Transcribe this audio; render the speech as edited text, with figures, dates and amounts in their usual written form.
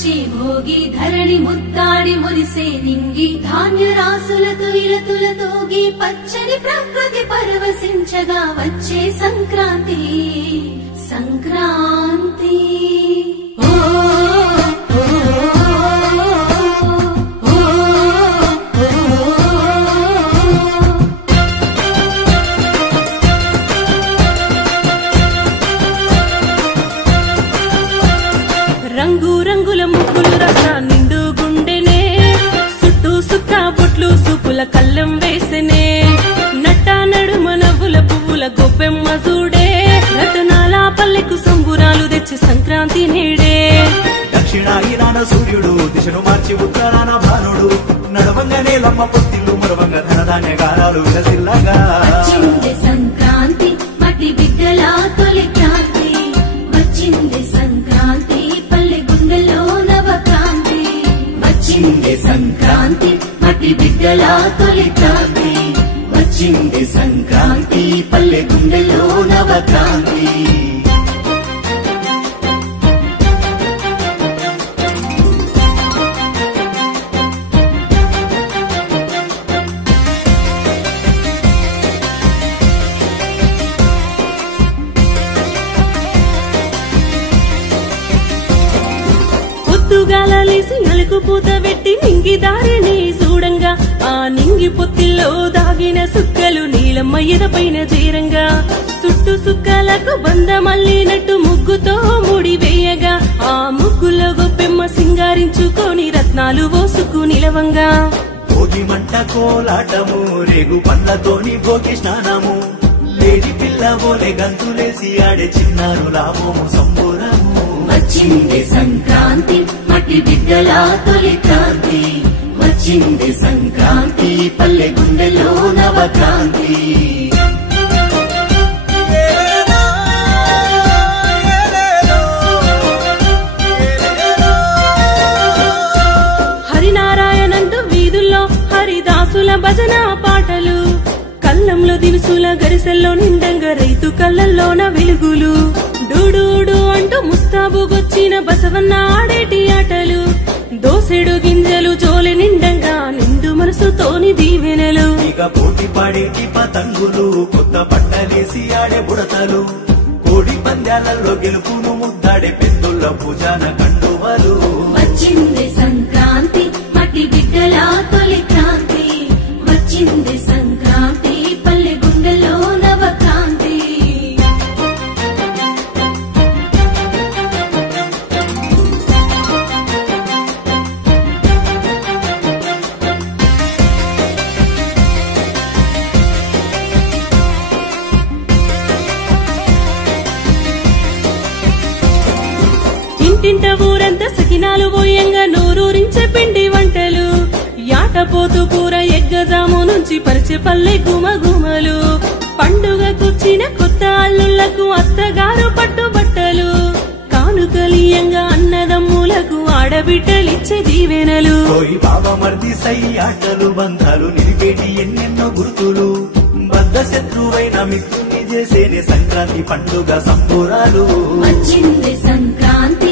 వచ్చే భోగి ధరణి ముద్దాడి మురిసే నింగి ధాన్య రాసులతో ఇలతులతోగి పచ్చని ప్రకృతి పరవశించగా వచ్చే సంక్రాంతి సంక్రాంతి రంగు రంగుల ముగ్గులు రస నిండు గుండెనే చుట్టూ సుక్క బొట్లు సూపుల కళ్ళం వేసెనే నట్ట నడుమ నవ్వుల పువ్వుల గొబ్బెమ్మ చూడే రతనాల పల్లెకు సంబురాలు తెచ్చి సంక్రాంతి నేడే దక్షిణాయనాన సూర్యుడు దిశను మార్చి ఉత్తరాన భానుడు నడవంగానే లమ్మ పొత్తిల్లు మరవంగ ధనధాన్య గారాలు విలసిల్లగా వచ్చింది సంక్రాంతి మట్టి బిడ్డల తొలి క్రాంతి వచ్చింది సంక్రాంతి పల్లె గుండెల్లో నవక్రాంతి వచ్చింది సంక్రాంతి మట్టి బిడ్డల తొలి క్రాంతి వచ్చింది సంక్రాంతి పల్లె గుండెల్లో నవక్రాంతి పొద్దుగాలేసి నలుగు పూత పెట్టి నింగి దారిని చూడంగా ఆ నింగి పొత్తిల్లో దాగిన సుక్కలు నీలమ్మ ఎదపైన చేరంగా చుట్టు సుక్కలకు బంద మల్లినట్టు ముగ్గుతో ముడి వేయగా ఆ ముగ్గులో గొప్పెమ్మ సింగారించుకొని రత్నాలు పోసుకు నిలవంగా భోగి మంట కోలాటము రేగు పండ్లతోని భోగి స్నానము లేడి పిల్ల బోలే గంతులేసి ఆడే చిన్నారు లాభము సంబూరము వచ్చింది సంక్రాంతి మట్టి బిడ్డల తొలి క్రాంతి వచ్చింది సంక్రాంతి పల్లె గుండెలో నవక్రాంతి హరినారాయణంటూ వీధుల్లో హరిదాసుల భజన పాటలు కళ్ళంలో దినుసుల గరిసెల్లో నిండంగా రైతు కళ్ళల్లోన వెలుగులు డూడూడు అంటూ ముస్తాబుగొచ్చిన బసవన్న ఆడేటి ఆటలు దోసెడు గింజలు జోలి నిండంగా నిండు మనసుతోని దీవెనలు ఇక పోటీ పాడేటి పతంగులు కొత్త బట్టలేసి ఆడే బుడతలు కోడి పందాలలో గెలుపును ముద్దాడే పెద్దుల పూజాన కండువలు వచ్చింది సంక్రాంతి మట్టి బిడ్డల తొలి క్రాంతి వచ్చింది సంక్రాంతి పల్లె గుండెల్లో నవక్రాంతి ఇంటింట ఊరంతా సకినాలు పోయంగా నోరూరించే పిండి వంటలు యాటపోతు కూర ఎగ్గజాము నుంచి పరిచే పల్లె గుమగుమలు పండుగ కూర్చిన కొత్త అల్లుళ్లకు అత్తగారు పట్టుబట్టలు కానుకలీయంగా అన్నదమ్ములకు ఆడబిడ్డలిచ్చే దీవెనలు కోయి బాబా మర్ది సై ఆటలు బంధాలు నిలిపేటి ఎన్నెన్నో గుర్తులు బద్ద శత్రువైన మిత్రుని చేసేనే సంక్రాంతి పండుగ సంబూరాలు వచ్చింది సంక్రాంతి